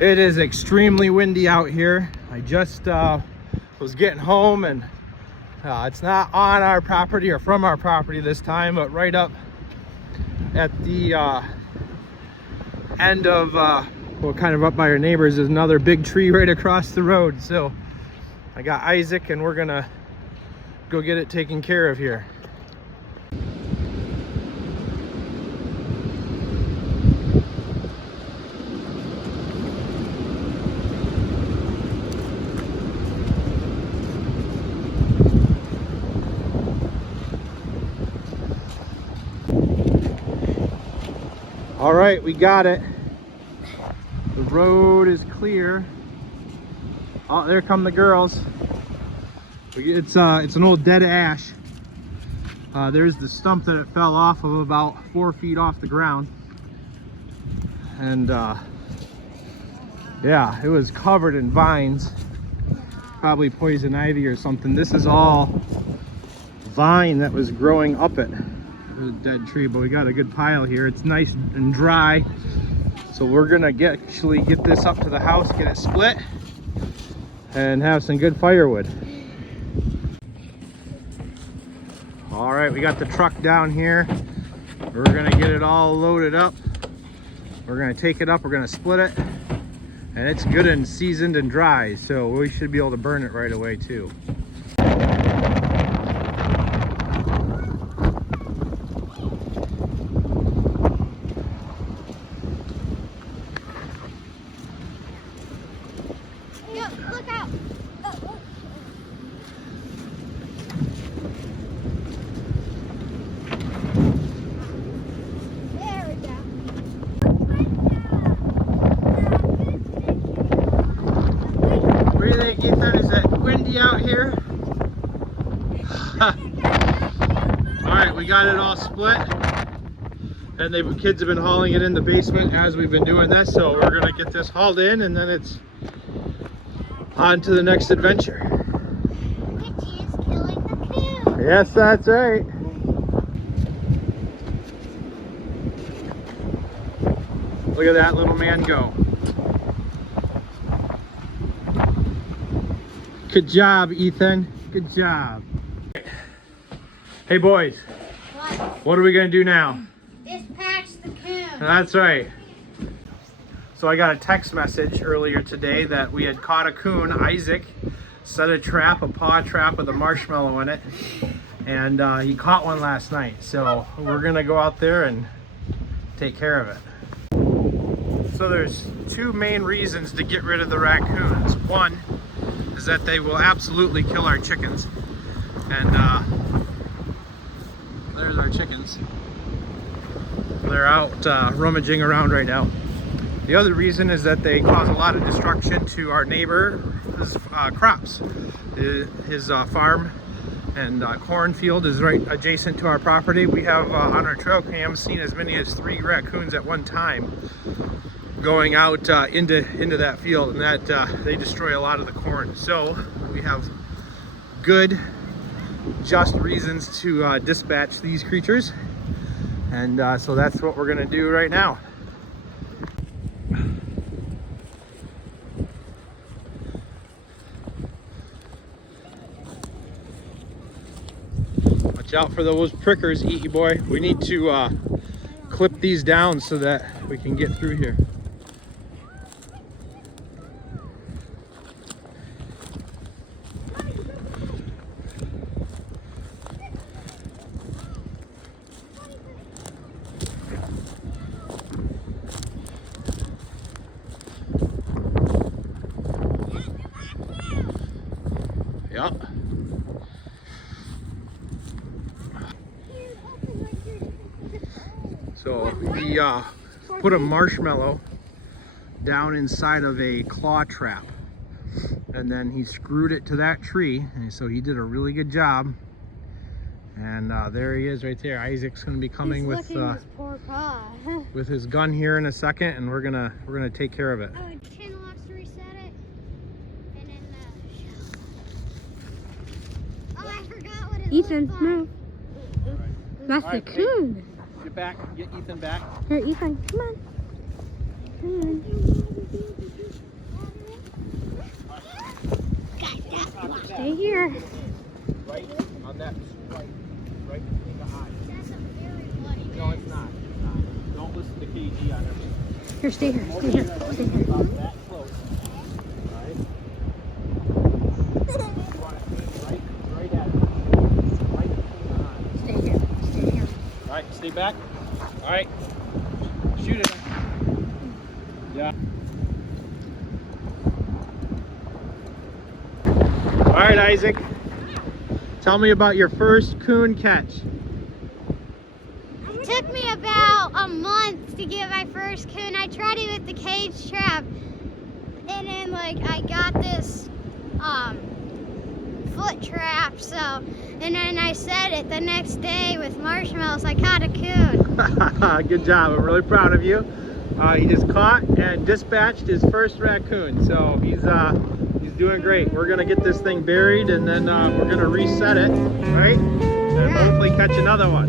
It is extremely windy out here. I just was getting home, and it's not on our property or from our property this time, but right up at the end of, well, kind of up by our neighbors is another big tree right across the road. So I got Isaac and we're gonna go get it taken care of here. All right, we got it. The road is clear. Oh, there come the girls. It's an old dead ash. There's the stump that it fell off of about 4 feet off the ground. And yeah, it was covered in vines. Probably poison ivy or something. This is all vine that was growing up it. A dead tree, but we got a good pile here. It's nice and dry, so we're gonna actually get this up to the house, get it split, and have some good firewood. All right, we got the truck down here. We're gonna get it all loaded up. We're gonna take it up, we're gonna split it, and it's good and seasoned and dry, so we should be able to burn it right away too. Ethan, is it windy out here? Alright, we got it all split, and the kids have been hauling it in the basement as we've been doing this, so we're gonna get this hauled in and then it's on to the next adventure. Richie is killing the coon. Yes, that's right. Look at that little man go. Good job, Ethan. Good job. Hey, boys. What are we gonna do now? Dispatch the coon. That's right. So I got a text message earlier today that we had caught a coon. Isaac set a trap, a paw trap with a marshmallow in it, and he caught one last night. So we're gonna go out there and take care of it. So there's two main reasons to get rid of the raccoons. One is that they will absolutely kill our chickens, and there's our chickens. They're out rummaging around right now. The other reason is that they cause a lot of destruction to our neighbor's crops. His farm and cornfield is right adjacent to our property. We have on our trail cam seen as many as 3 raccoons at one time going out into that field, and that they destroy a lot of the corn. So we have good, just reasons to dispatch these creatures, and so that's what we're gonna do right now. Watch out for those prickers, Eaty boy. We need to clip these down so that we can get through here. Yep. So he put a marshmallow down inside of a claw trap, and then he screwed it to that tree, and so he did a really good job. And there he is right there. Isaac's gonna be coming with his poor paw. with his gun here in a second, and we're gonna take care of it. Chin wants to reset it, and then oh, I forgot what it Ethan, looked like. no. That's All right, the coon. Get back, get Ethan back. Here, Ethan, come on. Come on. here. Right on that right between the eyes. That's a very bloody No, it's not. It's not. Don't listen to KG on everything. Here, stay here. Stay here. Stay here. About that close. Alright? You want to aim right at it. Right between the eyes. Stay here. Stay here. Alright, stay back. Alright. Shoot it. Yeah. Alright, Isaac. Tell me about your first coon catch. It took me about a month to get my first coon. I tried it with the cage trap, and then like I got this foot trap. So, and then I set it the next day with marshmallows. I caught a coon. Good job. I'm really proud of you. He just caught and dispatched his first raccoon. So he's doing great. We're gonna get this thing buried, and then we're gonna reset it, right? And hopefully catch another one.